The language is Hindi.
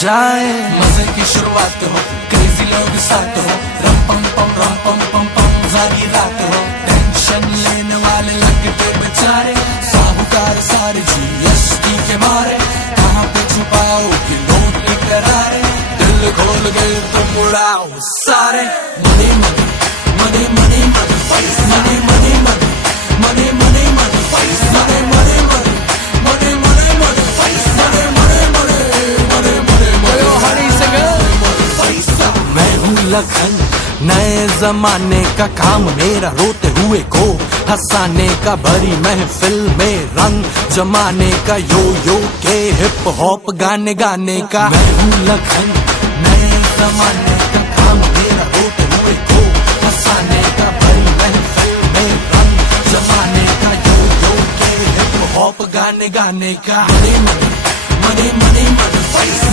जाए, मजे की शुरुआत हो, क्रेजी लोग साथ हो, रम पम पम सारी रात हो, टेंशन लेने वाले लगते बेचारे, साहूकार सारे जीएसटी के मारे, कहाँ पे छुपाओ कि नोट करारे, दिल खोल के तुम उड़ाओ सारे, money money money money money पैसा, money money money money money money पैसा, money money money money money money पैसा, money money money money money Honey पैसा। मैं हूँ लखन, नए जमाने का काम मेरा, रोते हुए को हंसाने का, भरी महफिल में रंग जमाने का, यो यो के हिप हॉप गाने गाने का। मैं हूँ लखन, नए जमाने का काम मेरा, रोते हुए को हंसाने का, भरी महफिल में रंग जमाने का, यो यो के हिप हॉप गाने गाने का। Money money money money money पैसा।